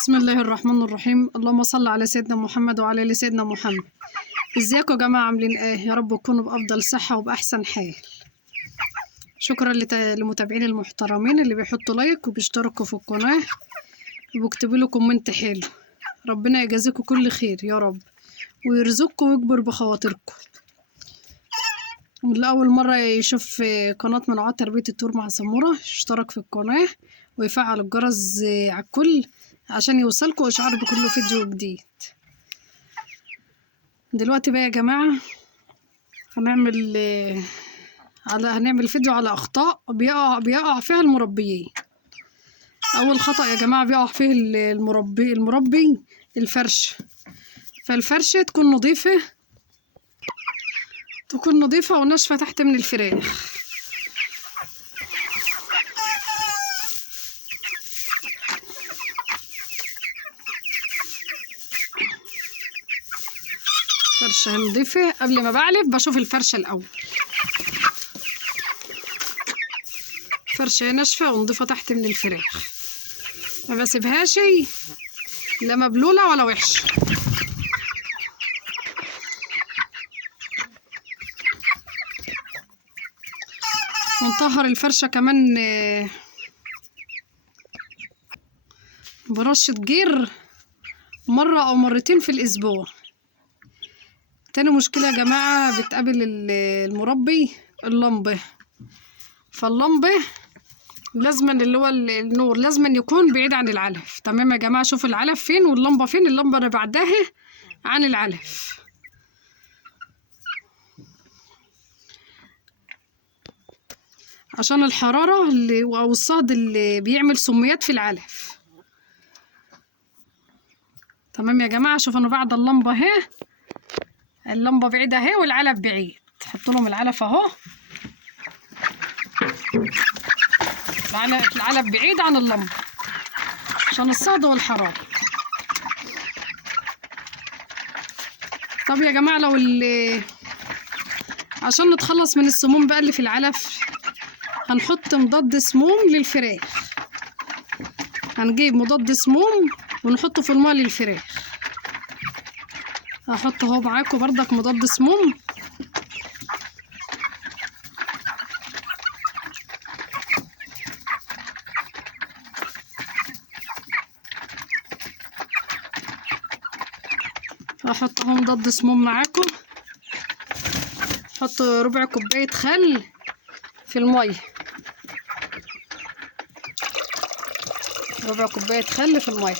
بسم الله الرحمن الرحيم. اللهم صل على سيدنا محمد وعلى ال سيدنا محمد. ازيكم يا جماعه؟ عاملين ايه؟ يا رب تكونوا بافضل صحه وباحسن حال. شكرا لمتابعين المحترمين اللي بيحطوا لايك وبيشتركوا في القناه وبيكتبوا له كومنت حلو. ربنا يجازيكم كل خير يا رب ويرزقكم ويكبر بخواطركم. واللي اول مره يشوف قناه منوعات تربيه الطيور مع سموره يشترك في القناه ويفعل الجرس على الكل عشان يوصلكوا اشعار بكل فيديو جديد. دلوقتي بقى يا جماعه هنعمل فيديو على اخطاء بيقع فيها المربيين. اول خطأ يا جماعه بيقع فيه المربي الفرشه. فالفرشه تكون نظيفه وناشفه تحت من الفراخ. فرشه نظيفه. قبل ما بعلف بشوف الفرشه الاول، فرشه ناشفه ونضيفه تحت من الفراخ، ما بسيبهاش لا مبلوله ولا وحشه. ونطهر الفرشه كمان برشه جير مره او مرتين في الاسبوع. تاني مشكله يا جماعه بتقابل المربي اللمبه. فاللمبه لازما اللي هو النور لازما يكون بعيد عن العلف. تمام يا جماعه؟ شوفوا العلف فين واللمبه فين. اللمبه اللي بعدها عن العلف عشان الحراره او الصهد اللي بيعمل سميات في العلف. تمام يا جماعه؟ شوفوا انا بعد اللمبه اهي، اللمبه بعيده اهي والعلف بعيد. تحط لهم العلف اهو، العلف بعيد عن اللمبه عشان الصهد والحراره. طب يا جماعه عشان نتخلص من السموم بقى اللي في العلف هنحط مضاد سموم للفراخ. هنجيب مضاد سموم ونحطه في الماء للفراخ. هحط اهو معاكم بردك مضاد سموم. هحط اهو مضاد سموم معاكم. حط ربع كوبايه خل في الميه، ربع كوبايه خل في الميه.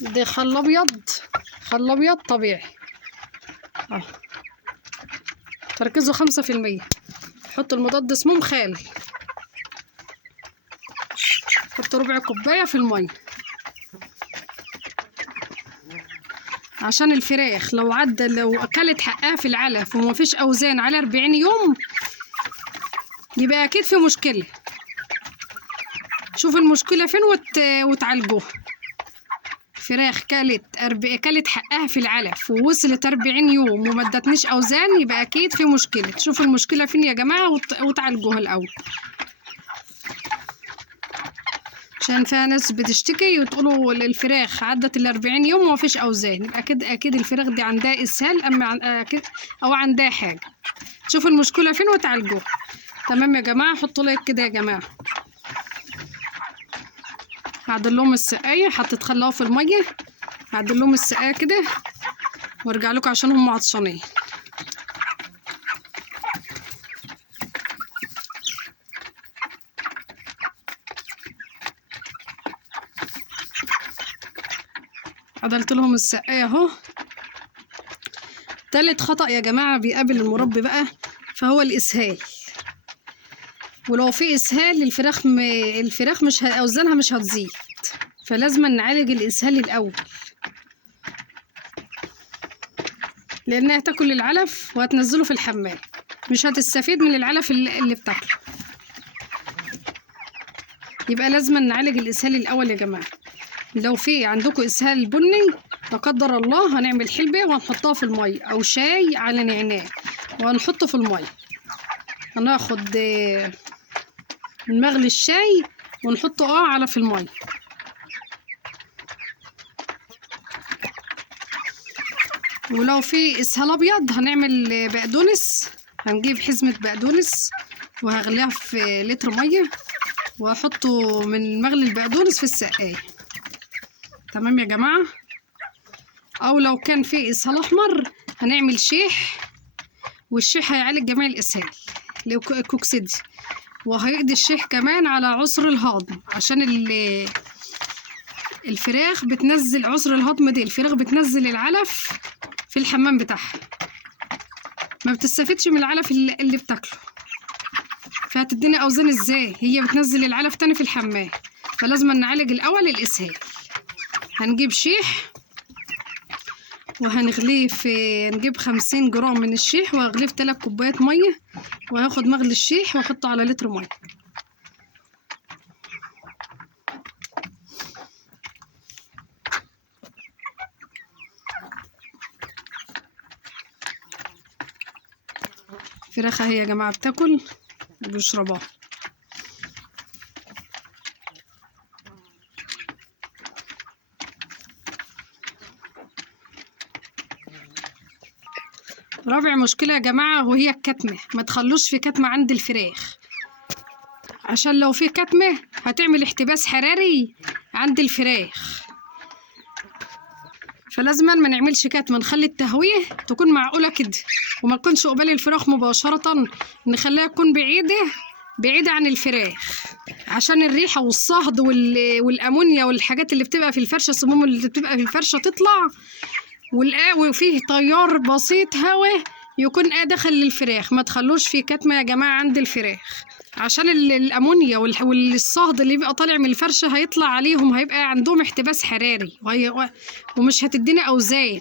ده خل ابيض، خل ابيض طبيعي اهو، تركيزه 5%. حط المضاد سموم خال، حط ربع كوبايه في الميه عشان الفراخ لو اكلت حقها في العلف ومفيش اوزان على 40 يوم يبقى اكيد في مشكله. شوف المشكله فين وتعالجوها. فراخ كلت حقها في العلف ووصلت 40 يوم وما ادتنيش اوزان يبقى اكيد في مشكله. شوفوا المشكله فين يا جماعه وتعالجوها الاول، عشان فيها ناس بتشتكي وتقولوا الفراخ عدت 40 يوم ومفيش اوزان، يبقى اكيد الفراخ دي عندها اسهال او عندها حاجه. شوفوا المشكله فين وتعالجوها. تمام يا جماعه؟ حطوا لايك كده يا جماعه. هعدل لهم السقايه، حطيت خلاها في الميه، هعدل لهم السقايه كده وارجع لكم عشان هم عطشانين. عدلت لهم السقايه اهو. تالت خطأ يا جماعه بيقابل المربي بقى فهو الاسهال. ولو في اسهال الفراخ مش اوزانها مش هتزيد، فلازم نعالج الاسهال الاول لانها هتاكل العلف وهتنزله في الحمام، مش هتستفيد من العلف اللي بتاكله. يبقى لازم نعالج الاسهال الاول يا جماعه. لو في عندكم اسهال بني لا قدر الله هنعمل حلبه وهنحطها في الميه او شاي على نعناع وهنحطه في الميه. هناخد من مغلي الشاي ونحطه على في الميه ولو في اسهال ابيض هنعمل بقدونس، هنجيب حزمة بقدونس وهغليها في لتر مية وهحطه من مغلي البقدونس في السقاية. تمام يا جماعة. او لو كان في اسهال احمر هنعمل شيح، والشيح هيعالج جميع الاسهال الكوكسيدي، وهيقضي الشيح كمان على عسر الهضم، عشان الفراخ بتنزل عسر الهضم دي، الفراخ بتنزل العلف في الحمام بتاعها، ما بتستفدش من العلف اللي بتاكله، فهتدينا اوزان ازاي؟ هي بتنزل العلف تاني في الحمام، فلازم نعالج الاول الاسهال. هنجيب شيح وهنغليه نجيب 50 جرام من الشيح وهغليه في 3 كوبايات ميه، وهاخد مغلي الشيح واحطه على لتر ميه. فراخ اهي يا جماعه بتاكل وبيشربوها. رابع مشكله يا جماعه وهي الكتمه، ما تخلوش في كتمه عند الفراخ، عشان لو في كتمه هتعمل احتباس حراري عند الفراخ، فلازم ما نعملش كتمه، نخلي التهويه تكون معقوله كده، وما تكونش قبال الفراخ مباشره، نخليها تكون بعيده عن الفراخ، عشان الريحه والصهد والامونيا والحاجات اللي بتبقى في الفرشه، السموم اللي بتبقى في الفرشه تطلع، وفيه تيار بسيط هواء يكون داخل للفراخ. ما تخلوش في كتمه يا جماعه عند الفراخ، عشان الامونيا والصهد اللي بيبقى طالع من الفرشه هيطلع عليهم، هيبقى عندهم احتباس حراري ومش هتدينا اوزان.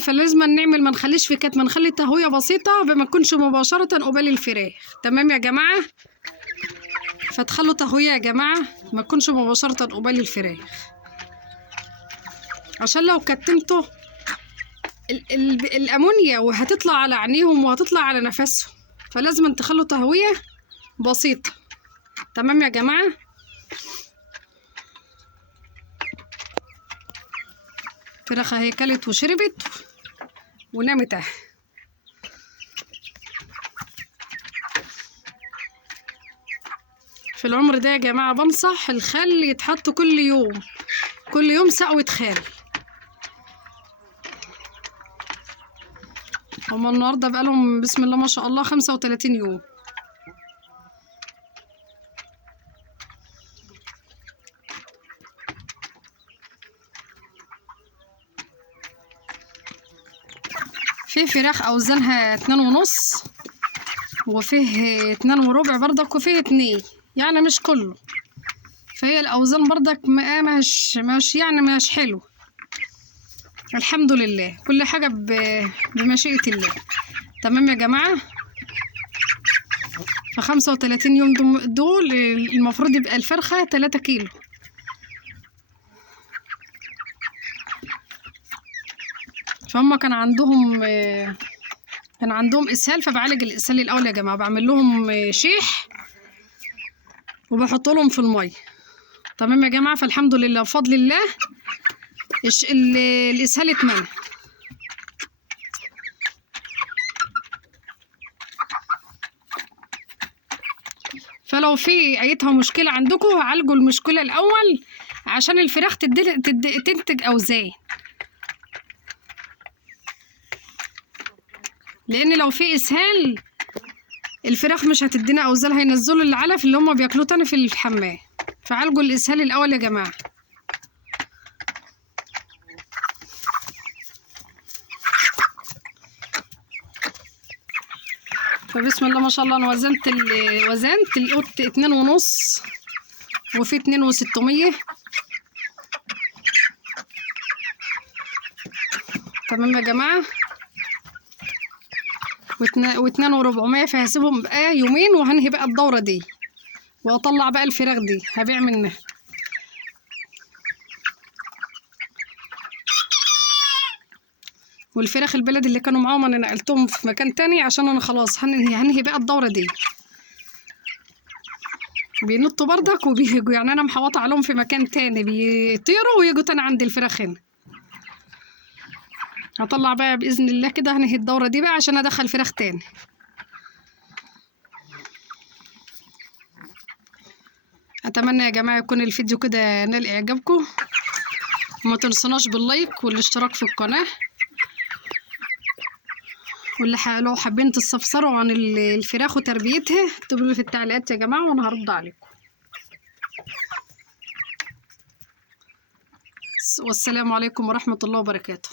فلازم نعمل، ما نخليش في كتمه، نخلي تهويه بسيطه ما تكونش مباشره قبال الفراخ. تمام يا جماعه. فتخلوا تهويه يا جماعه ما تكونش مباشره قبال الفراخ، عشان لو كتمتوا الامونيا وهتطلع على عينيهم وهتطلع على نفسهم، فلازم تخلوا تهويه بسيطه. تمام يا جماعه. فراخ اهي كلت وشربت ونامت اهي. في العمر ده يا جماعه بنصح الخل يتحط كل يوم سقوة خل. هما النهارده بقالهم بسم الله ما شاء الله 35 يوم. في فراخ اوزانها 2.5، وفيه 2.25 برضك، وفيه 2، يعني مش كله، فهي الاوزان برضك مش حلو. الحمد لله، كل حاجه بمشيئه الله. تمام يا جماعه. ف35 يوم دول المفروض يبقى الفرخه 3 كيلو. فهم كان عندهم اسهال، فبعالج الاسهال الاول يا جماعه، بعمل لهم شيح وبحط لهم في الميه. تمام يا جماعه. فالحمد لله بفضل الله الاسهال اتمنع. فلو في ايتها مشكله عندكم عالجوا المشكله الاول، عشان الفراخ تنتج اوزان، لان لو في اسهال الفراخ مش هتدينا اوزان، هينزلوا العلف اللي هم بياكلوه تاني في الحمام. فعالجوا الاسهال الاول يا جماعه. فبسم الله ما شاء الله انا وزنت القط 2.5، وفي 2.600. تمام يا جماعه. و2.400، فهسيبهم بقى يومين وهنهي بقى الدوره دي، واطلع بقى الفراخ دي هبيع منها. والفراخ البلد اللي كانوا معاهم انا نقلتهم في مكان تاني، عشان انا خلاص هنهي بقى الدوره دي. بينطوا بردك وبيجوا، يعني انا محوطه عليهم في مكان تاني، بيطيروا ويجوا تاني عند الفراخ هنا. هطلع بقى بإذن الله كده، هنهي الدورة دي بقى عشان أدخل فراخ تاني. أتمنى يا جماعة يكون الفيديو كده نال إعجابكم، وما تنسوناش باللايك والاشتراك في القناة، واللي لو حابين تستفسروا عن الفراخ وتربيتها اكتبوا لي في التعليقات يا جماعة وأنا هرد عليكم. والسلام عليكم ورحمة الله وبركاته.